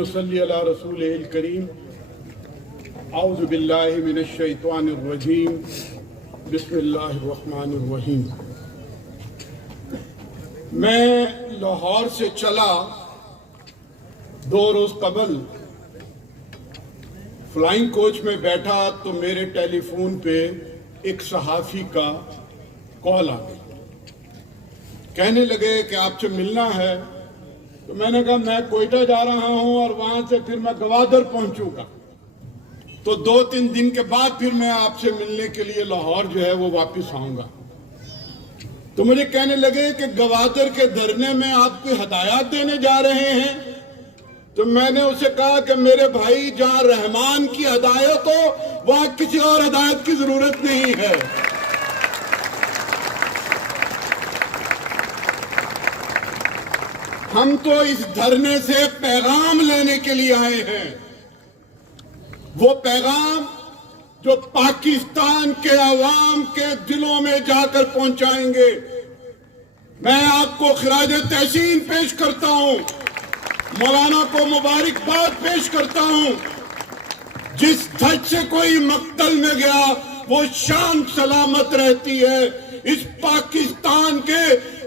नसल्ली अला रसूलिल करीम। औज़ु बिल्लाहि मिनश शैतानिर रजीम। बिस्मिल्लाहिर रहमानिर रहीम। मैं लाहौर से चला 2 रोज कबल फ्लाइंग कोच में बैठा तो मेरे टेलीफोन पे एक सहाफ़ी का कॉल आ गई। कहने लगे कि आपसे मिलना है। तो मैंने कहा मैं कोयटा जा रहा हूं और वहां से फिर मैं गवादर पहुंचूंगा, तो 2-3 दिन के बाद फिर मैं आपसे मिलने के लिए लाहौर जो है वो वापस आऊंगा। तो मुझे कहने लगे कि गवादर के धरने में आप कोई हदायत देने जा रहे हैं। तो मैंने उसे कहा कि मेरे भाई, जहां रहमान की हदायत हो वहां किसी और हदायत की जरूरत नहीं है। हम तो इस धरने से पैगाम लेने के लिए आए हैं, वो पैगाम जो पाकिस्तान के अवाम के दिलों में जाकर पहुंचाएंगे। मैं आपको खिराज तहसीन पेश करता हूं, मौलाना को मुबारकबाद पेश करता हूं। जिस धज से कोई मक्तल में गया वो शान सलामत रहती है। इस पाकिस्तान के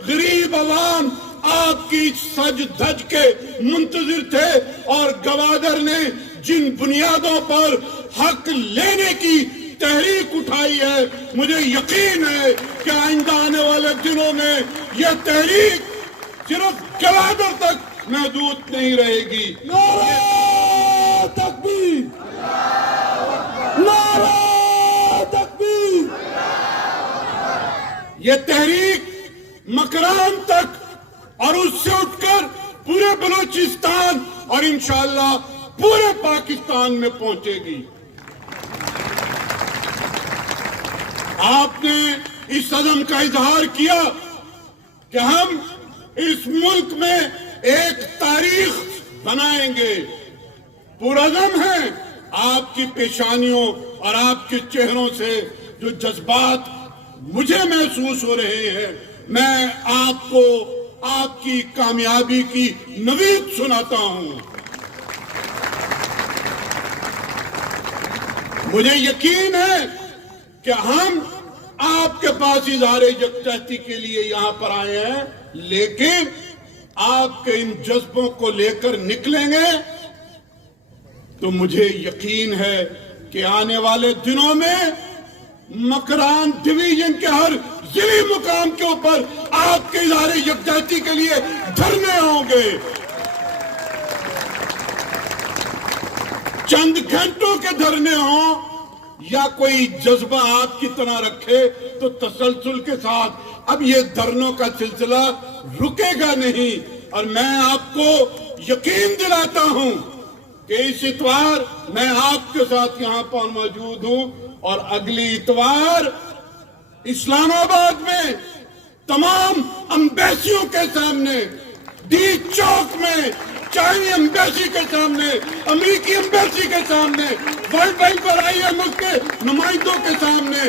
गरीब अवाम आपकी सज धज के मुंतजिर थे और गवादर ने जिन बुनियादों पर हक लेने की तहरीक उठाई है, मुझे यकीन है कि आइंदा आने वाले दिनों में यह तहरीक सिर्फ गवादर तक महदूद नहीं रहेगी। नारा तकबीर, नारा तकबीर। यह तहरीक मकरान तक और उससे उठकर पूरे बलूचिस्तान और इंशाअल्लाह पूरे पाकिस्तान में पहुंचेगी। आपने इस अज़म का इजहार किया कि हम इस मुल्क में एक तारीख बनाएंगे। पुरअज़म है। आपकी पेशानियों और आपके चेहरों से जो जज्बात मुझे महसूस हो रहे हैं, मैं आपको आपकी कामयाबी की नवीद सुनाता हूं। मुझे यकीन है कि हम आपके पास इज़हार यकजहती के लिए यहां पर आए हैं, लेकिन आपके इन जज्बों को लेकर निकलेंगे तो मुझे यकीन है कि आने वाले दिनों में मकरान डिवीजन के हर जिले मुकाम के ऊपर आपके इज़हार यकजहती के लिए धरने होंगे। चंद घंटों के धरने हों या कोई जज्बा आपकी तरह रखे, तो तसलसल के साथ अब ये धरनों का सिलसिला रुकेगा नहीं। और मैं आपको यकीन दिलाता हूं कि इस इतवार मैं आपके साथ यहां पर मौजूद हूं और अगली इतवार इस्लामाबाद में तमाम एम्बेसियों के सामने, डी चौक में चाइनी एम्बेसी के सामने, अमेरिकी एम्बेसी के सामने, वर्ल्ड बैंक पर IMF के नुमाइंदों के सामने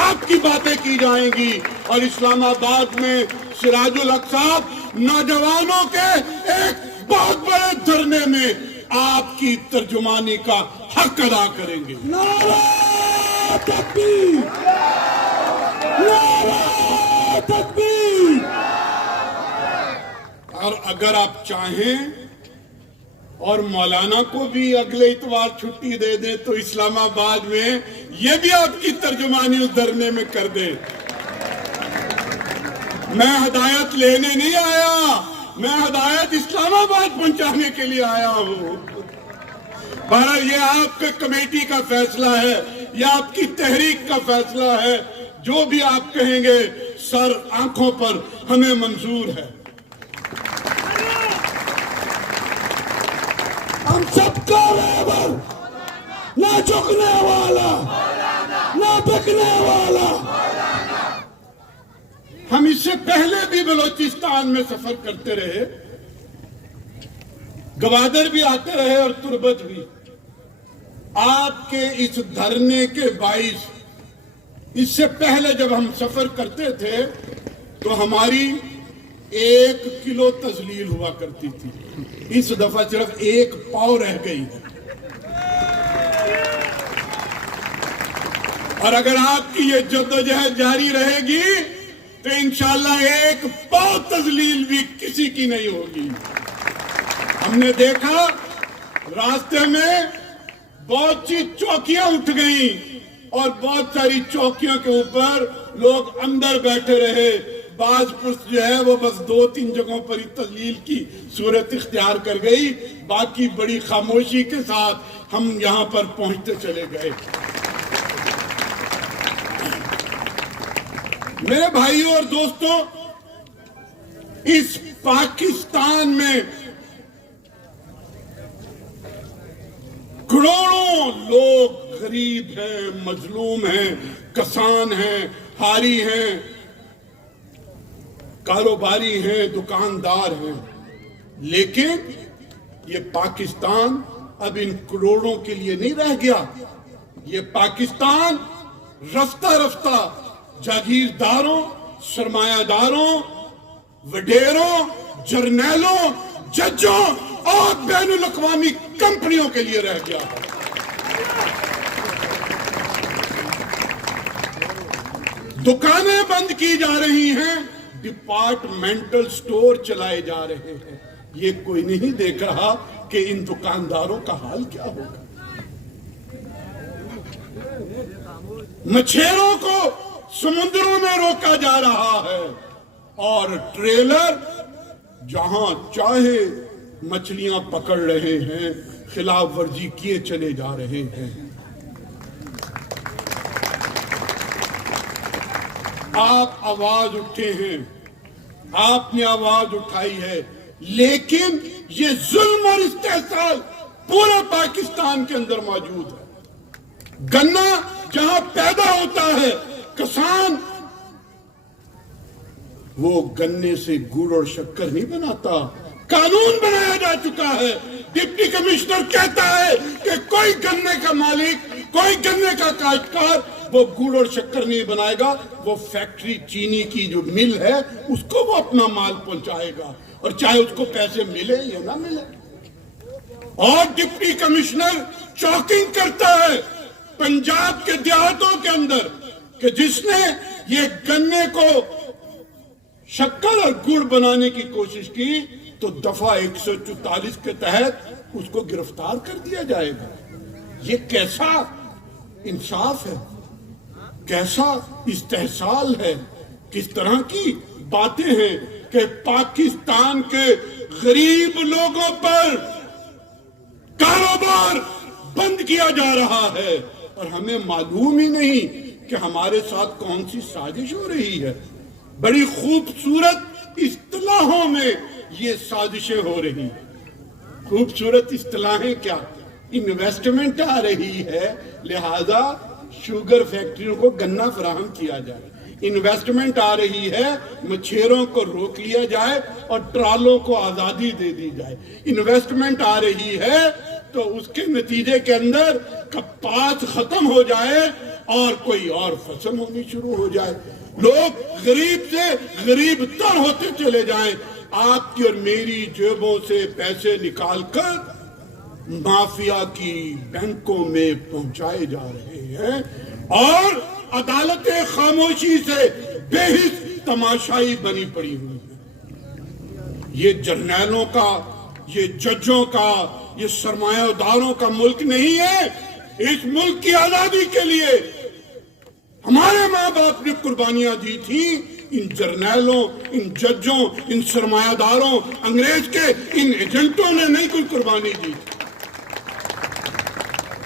आपकी बातें की जाएंगी। और इस्लामाबाद में सिराजुल हक साहब नौजवानों के एक बहुत बड़े धरने में आपकी तर्जुमानी का हक अदा करेंगे। नारा तकबीर, नारा तकबीर। और अगर आप चाहें और मौलाना को भी अगले इतवार छुट्टी दे दे तो इस्लामाबाद में ये भी आपकी तर्जुमानी उस धरने में कर दे। मैं हदायत लेने नहीं आया, मैं हदायत इस्लामाबाद पहुंचाने के लिए आया हूं। बहरहाल ये आपके कमेटी का फैसला है, यह आपकी तहरीक का फैसला है। जो भी आप कहेंगे सर आंखों पर हमें मंजूर है। हम सबका रहबर, ना झुकने वाला, ना बिकने वाला। हम इससे पहले भी बलूचिस्तान में सफर करते रहे, गवादर भी आते रहे और तुर्बत भी। आपके इस धरने के बाइस इससे पहले जब हम सफर करते थे तो हमारी 1 किलो तजलील हुआ करती थी, इस दफा सिर्फ 1 पाव रह गई है। और अगर आपकी ये जद्दोजहद जारी रहेगी तो इंशाअल्लाह 1 पाव तजलील भी किसी की नहीं होगी। हमने देखा रास्ते में बहुत सी चौकियां उठ गई और बहुत सारी चौकियों के ऊपर लोग अंदर बैठे रहे। बाज पुरुष जो है वो बस 2-3 जगहों पर ही तजलील की सूरत इख्तियार कर गई, बाकी बड़ी खामोशी के साथ हम यहां पर पहुंचते चले गए। मेरे भाइयों और दोस्तों, इस पाकिस्तान में करोड़ों लोग गरीब हैं, मजलूम हैं, किसान हैं, हारी हैं, कारोबारी हैं, दुकानदार हैं, लेकिन ये पाकिस्तान अब इन करोड़ों के लिए नहीं रह गया। ये पाकिस्तान रफ्ता रफ्ता जागीरदारों, सरमायादारों, वडेरों, जर्नैलों, जजों और बैनुल अक़वामी कंपनियों के लिए रह गया है। दुकानें बंद की जा रही हैं, डिपार्टमेंटल स्टोर चलाए जा रहे हैं। ये कोई नहीं देख रहा कि इन दुकानदारों का हाल क्या होगा। मछेरों को समुद्रों में रोका जा रहा है और ट्रेलर जहां चाहे मछलियां पकड़ रहे हैं, खिलाफ वर्जी किए चले जा रहे हैं। आप आवाज उठे हैं, आपने आवाज उठाई है, लेकिन ये जुल्म और इस्तेहसाल पूरे पाकिस्तान के अंदर मौजूद है। गन्ना जहां पैदा होता है, किसान वो गन्ने से गुड़ और शक्कर नहीं बनाता। कानून बनाया जा चुका है। डिप्टी कमिश्नर कहता है कि कोई गन्ने का मालिक, कोई गन्ने का काश्तकार वो गुड़ और शक्कर नहीं बनाएगा, वो फैक्ट्री चीनी की जो मिल है उसको वो अपना माल पहुंचाएगा, और चाहे उसको पैसे मिले या ना मिले। और डिप्टी कमिश्नर चौकिंग करता है पंजाब के देहातों के अंदर कि जिसने ये गन्ने को शक्कर और गुड़ बनाने की कोशिश की तो दफा 144 के तहत उसको गिरफ्तार कर दिया जाएगा। ये कैसा इंसाफ है, कैसा इस्तेहसाल है, किस तरह की बातें हैं कि पाकिस्तान के गरीब लोगों पर कारोबार बंद किया जा रहा है और हमें मालूम ही नहीं कि हमारे साथ कौन सी साजिश हो रही है। बड़ी खूबसूरत इस्तिलाहों में ये साजिशें हो रही हैं। खूबसूरत इस्तिलाहें क्या, इन्वेस्टमेंट आ रही है, लिहाजा शुगर फैक्ट्रियों को गन्ना फराहम किया जाए। इन्वेस्टमेंट आ रही है, मछेरों को रोक लिया जाए और ट्रालों को आजादी दे दी जाए। इन्वेस्टमेंट आ रही है तो उसके नतीजे के अंदर कपास खत्म हो जाए और कोई और फसल होनी शुरू हो जाए। लोग गरीब से गरीब तर होते चले जाएं। आपकी और मेरी जेबों से पैसे निकालकर माफिया की बैंकों में पहुंचाए जा रहे हैं और अदालतें खामोशी से बेहिस तमाशाई बनी पड़ी हुई है। ये जर्नैलों का, ये जजों का, ये सरमायादारों का मुल्क नहीं है। इस मुल्क की आजादी के लिए हमारे माँ बाप ने कुर्बानियां दी थी। इन जर्नैलों, इन जजों, इन सरमायादारों, अंग्रेज के इन एजेंटों ने नहीं कोई कुर्बानी दी।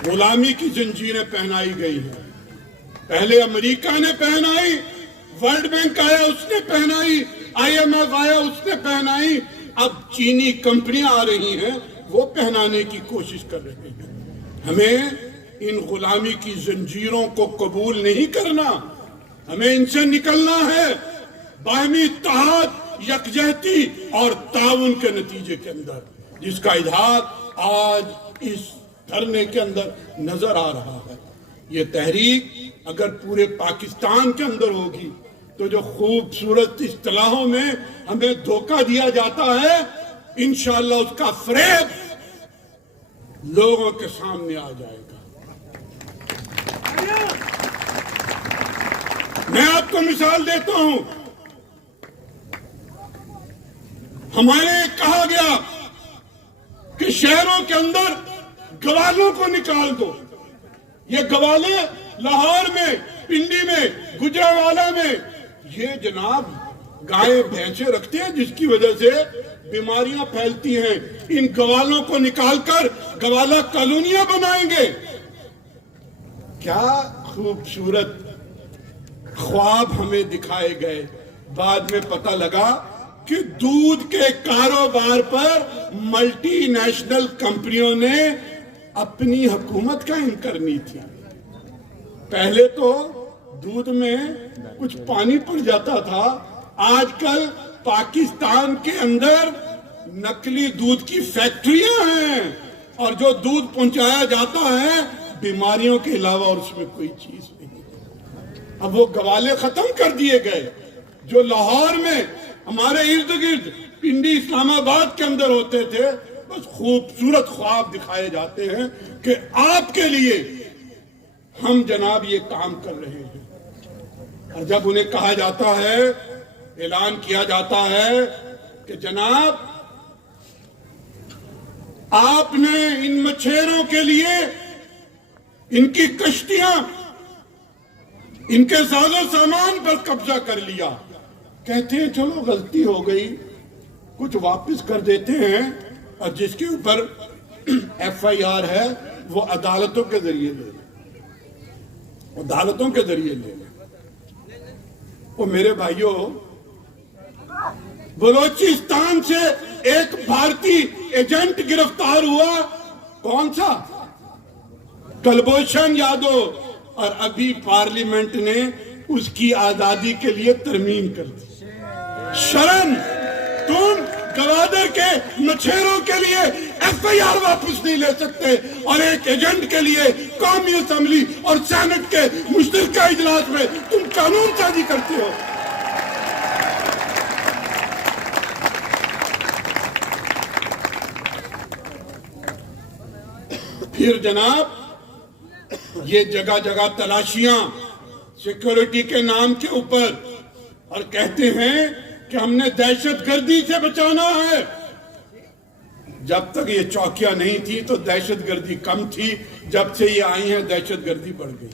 गुलामी की जंजीरें पहनाई गई हैं। पहले अमेरिका ने पहनाई, वर्ल्ड बैंक आया उसने पहनाई, IMF आया उसने पहनाई, अब चीनी कंपनियां आ रही हैं वो पहनाने की कोशिश कर रहे हैं। हमें इन गुलामी की जंजीरों को कबूल नहीं करना, हमें इनसे निकलना है बाहमी इत्तेहाद, यकजहती और ताउन के नतीजे के अंदर, जिसका इजहार आज इस धरने के अंदर नजर आ रहा है। ये तहरीक अगर पूरे पाकिस्तान के अंदर होगी, تو جو خوبصورت اصطلاحوں میں ہمیں دھوکہ دیا جاتا ہے، انشاءاللہ اس کا فریب لوگوں کے سامنے آ جائے گا۔ میں آپ کو مثال دیتا ہوں، ہمارے کہا گیا کہ شہروں کے اندر گوالوں کو نکال دو۔ یہ گوالے لاہور میں، پنڈی میں، گجرانوالہ میں، یہ جناب گائے بھینسیں رکھتے ہیں جس کی وجہ سے بیماریاں پھیلتی ہیں۔ ان گوالوں کو نکال کر گوالا کالونیاں بنائیں گے۔ کیا خوبصورت خواب ہمیں دکھائے گئے، بعد میں پتہ لگا کہ دودھ کے کاروبار پر ملٹی نیشنل کمپنیوں نے اپنی حکومت قائم کرنی تھی۔ پہلے تو دودھ میں کچھ پانی پڑ جاتا تھا، آج کل پاکستان کے اندر نقلی دودھ کی فیکٹریاں ہیں، اور جو دودھ پہنچایا جاتا ہے بیماریوں کے علاوہ اور اس میں کوئی چیز نہیں۔ اب وہ گوالے ختم کر دیے گئے جو لاہور میں ہمارے ارد گرد پنڈی اسلام آباد کے اندر ہوتے تھے۔ بس خوبصورت خواب دکھائے جاتے ہیں کہ آپ کے لیے ہم جناب یہ کام کر رہے ہیں، اور جب انہیں کہا جاتا ہے، اعلان کیا جاتا ہے کہ جناب آپ نے ان مچھیروں کے لیے ان کی کشتیاں، ان کے ساز و سامان پر قبضہ کر لیا، کہتے ہیں چلو غلطی ہو گئی، کچھ واپس کر دیتے ہیں، اور جس کے اوپر ایف آئی آر ہے وہ عدالتوں کے ذریعے لے لیں، عدالتوں کے ذریعے لے لیں۔ وہ میرے بھائیوں، بلوچستان سے ایک بھارتی ایجنٹ گرفتار ہوا، کون سا؟ کلبھوشن یادو، اور ابھی پارلیمنٹ نے اس کی آزادی کے لیے ترمیم کر دی۔ شرن، تم گوادر کے مچھیروں کے لیے ایف آئی آر واپس نہیں لے سکتے، اور ایک ایجنٹ کے لیے قومی اسمبلی اور سینٹ کے مشترکہ اجلاس میں تم قانون سازی کرتے ہو۔ پھر جناب یہ جگہ جگہ تلاشیاں سیکورٹی کے نام کے اوپر، اور کہتے ہیں کہ ہم نے دہشت گردی سے بچانا ہے۔ جب تک یہ چوکیاں نہیں تھی تو دہشت گردی کم تھی، جب سے یہ آئی ہیں دہشت گردی بڑھ گئی۔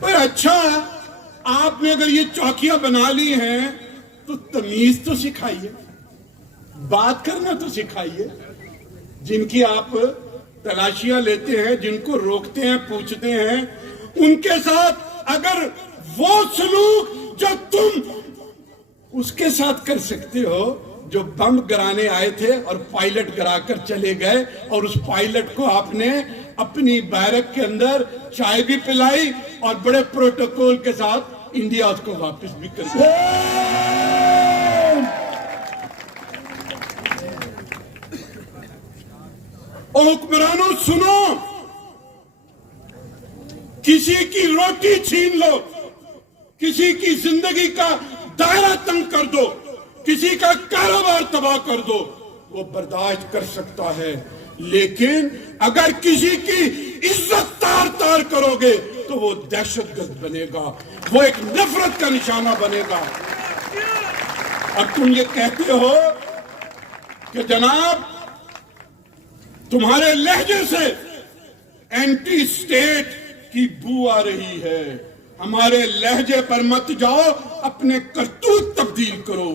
پر اچھا، آپ نے اگر یہ چوکیاں بنا لی ہیں تو تمیز تو سکھائیے، بات کرنا تو سکھائیے۔ جن کی آپ تلاشیاں لیتے ہیں، جن کو روکتے ہیں، پوچھتے ہیں، ان کے ساتھ اگر وہ سلوک جو تم اس کے ساتھ کر سکتے ہو، جو بم گرانے آئے تھے اور پائلٹ گرا کر چلے گئے، اور اس پائلٹ کو آپ نے اپنی بیرک کے اندر چائے بھی پلائی اور بڑے پروٹوکول کے ساتھ انڈیا اس کو واپس بھی کر دیا۔ او حکمرانوں سنو، کسی کی روٹی چھین لو، کسی کی زندگی کا دائرہ تنگ کر دو، کسی کا کاروبار تباہ کر دو، وہ برداشت کر سکتا ہے، لیکن اگر کسی کی عزت تار تار کرو گے تو وہ دہشت گرد بنے گا، وہ ایک نفرت کا نشانہ بنے گا۔ اب تم یہ کہتے ہو کہ جناب تمہارے لہجے سے اینٹی اسٹیٹ کی بو آ رہی ہے، ہمارے لہجے پر مت جاؤ، اپنے کرتوت تبدیل کرو۔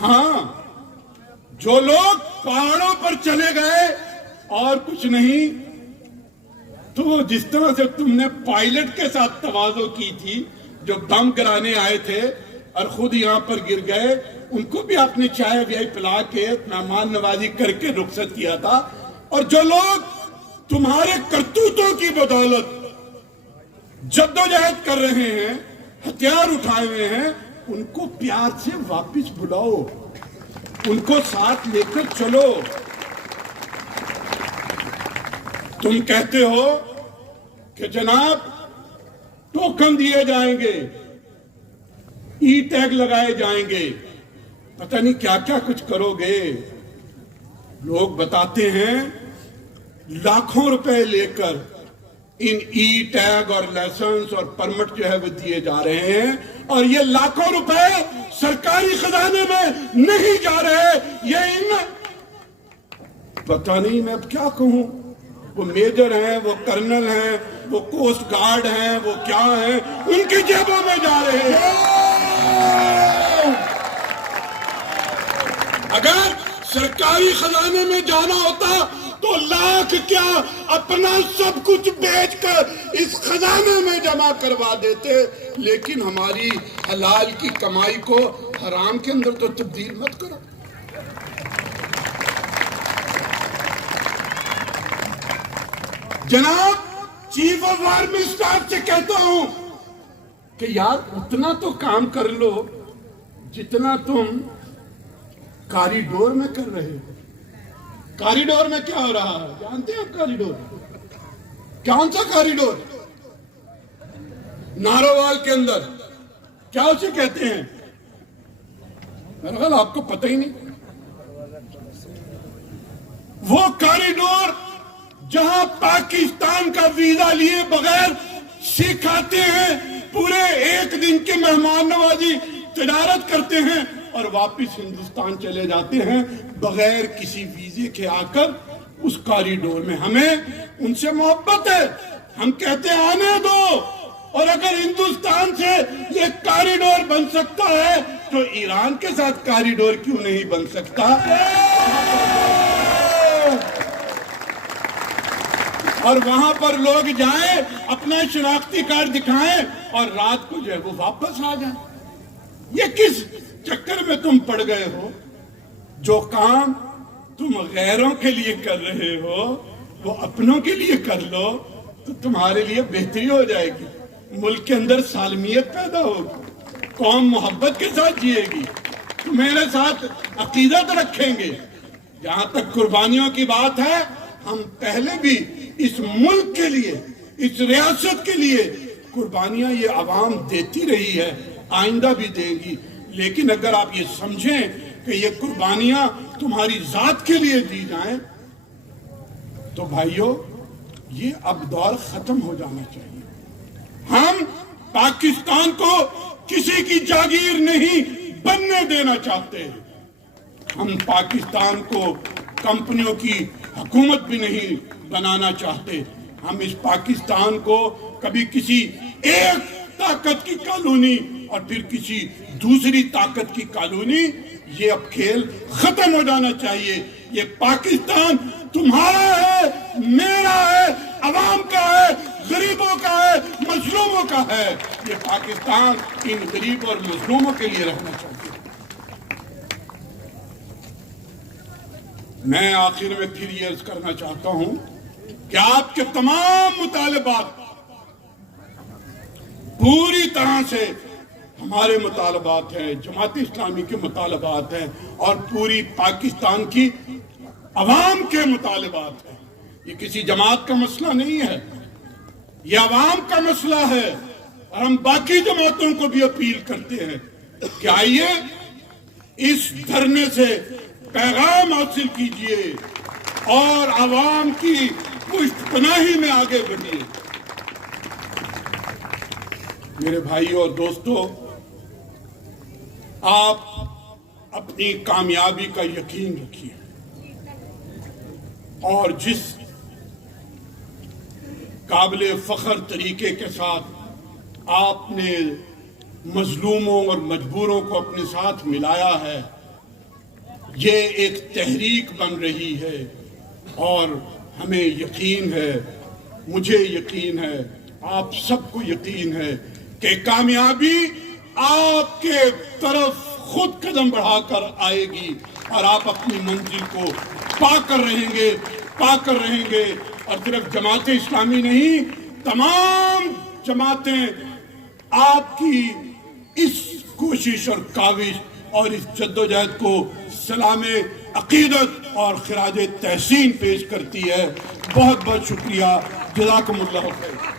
ہاں، جو لوگ پہاڑوں پر چلے گئے اور کچھ نہیں، تو جس طرح سے تم نے پائلٹ کے ساتھ تواضع کی تھی، جو بم گرانے آئے تھے اور خود یہاں پر گر گئے، ان کو بھی آپ نے چائے وائے پلا کے مہمان نوازی کر کے رخصت کیا تھا، اور جو لوگ تمہارے کرتوتوں کی بدولت جدوجہد کر رہے ہیں، ہتھیار اٹھائے ہوئے ہیں، ان کو پیار سے واپس بلاؤ، ان کو ساتھ لے کر چلو. تم کہتے ہو کہ جناب ٹوکن دیے جائیں گے, ای ٹیگ لگائے جائیں گے, پتہ نہیں کیا کیا کچھ کرو گے. لوگ بتاتے ہیں لاکھوں روپے لے کر ان ای ٹیگ اور لائسنس اور پرمٹ جو ہے وہ دیے جا رہے ہیں, اور یہ لاکھوں روپے سرکاری خزانے میں نہیں جا رہے. یہ ان پتہ نہیں میں اب کیا کہوں, وہ میجر ہیں, وہ کرنل ہیں, وہ کوسٹ گارڈ ہیں, وہ کیا ہیں, ان کی جیبوں میں جا رہے ہیں. اگر سرکاری خزانے میں جانا ہوتا تو لاکھ کیا اپنا سب کچھ بیچ کر اس خزانے میں جمع کروا دیتے. لیکن ہماری حلال کی کمائی کو حرام کے اندر تو تبدیل مت کرو. جناب چیف آف آرمی اسٹاف سے کہتا ہوں کہ یار اتنا تو کام کر لو جتنا تم کاریڈور میں کر رہے ہو. کاریڈور میں کیا ہو رہا ہے جانتے ہیں آپ؟ کاریڈور کون سا کاریڈور؟ نارووال کے اندر کیا اسے کہتے ہیں؟ میرا خیال آپ کو پتہ ہی نہیں. وہ کاریڈور جہاں پاکستان کا ویزا لیے بغیر سکھ آتے ہیں, پورے ایک دن کی مہمان نوازی تجارت کرتے ہیں اور واپس ہندوستان چلے جاتے ہیں بغیر کسی ویزے کے آ کر اس کاریڈور میں. ہمیں ان سے محبت ہے, ہم کہتے ہیں آنے دو. اور اگر ہندوستان سے یہ کاریڈور بن سکتا ہے تو ایران کے ساتھ کاریڈور کیوں نہیں بن سکتا؟ اور وہاں پر لوگ جائیں, اپنا شناختی کارڈ دکھائیں اور رات کو جو ہے وہ واپس آ جائیں. یہ کس چکر میں تم پڑ گئے ہو؟ جو کام تم غیروں کے لیے کر رہے ہو وہ اپنوں کے لیے کر لو تو تمہارے لیے بہتری ہو جائے گی. ملک کے اندر سالمیت پیدا ہوگی, قوم محبت کے ساتھ جیے گی, میرے ساتھ عقیدت رکھیں گے. جہاں تک قربانیوں کی بات ہے, ہم پہلے بھی اس ملک کے لیے, اس ریاست کے لیے قربانیاں یہ عوام دیتی رہی ہے, آئندہ بھی دے گی. لیکن اگر آپ یہ سمجھیں کہ یہ قربانیاں تمہاری ذات کے لیے دی جائیں تو بھائیو یہ اب دور ختم ہو جانا چاہیے. ہم پاکستان کو کسی کی جاگیر نہیں بننے دینا چاہتے ہیں. ہم پاکستان کو کمپنیوں کی حکومت بھی نہیں بنانا چاہتے. ہم اس پاکستان کو کبھی کسی ایک طاقت کی کالونی اور پھر کسی دوسری طاقت کی کالونی, یہ اب کھیل ختم ہو جانا چاہیے. یہ پاکستان تمہارا ہے, میرا ہے, عوام کا ہے, غریبوں کا ہے, مظلوموں کا ہے. یہ پاکستان ان غریب اور مظلوموں کے لیے رہنا چاہیے. میں آخر میں پھر یہ عرض کرنا چاہتا ہوں کہ آپ کے تمام مطالبات پوری طرح سے ہمارے مطالبات ہیں, جماعت اسلامی کے مطالبات ہیں اور پوری پاکستان کی عوام کے مطالبات ہیں. یہ کسی جماعت کا مسئلہ نہیں ہے, یہ عوام کا مسئلہ ہے. اور ہم باقی جماعتوں کو بھی اپیل کرتے ہیں کہ آئیے اس دھرنے سے پیغام حاصل کیجئے اور عوام کی پشت پناہی میں آگے بڑھیے. میرے بھائیوں اور دوستو, آپ اپنی کامیابی کا یقین رکھیے اور جس قابل فخر طریقے کے ساتھ آپ نے مظلوموں اور مجبوروں کو اپنے ساتھ ملایا ہے, یہ ایک تحریک بن رہی ہے. اور ہمیں یقین ہے, مجھے یقین ہے, آپ سب کو یقین ہے کہ کامیابی آپ کے طرف خود قدم بڑھا کر آئے گی اور آپ اپنی منزل کو پا کر رہیں گے. اور صرف جماعت اسلامی نہیں, تمام جماعتیں آپ کی اس کوشش اور کاوش اور اس جدوجہد کو سلام عقیدت اور خراج تحسین پیش کرتی ہے۔ بہت بہت شکریہ، جزاکم اللہ خیر۔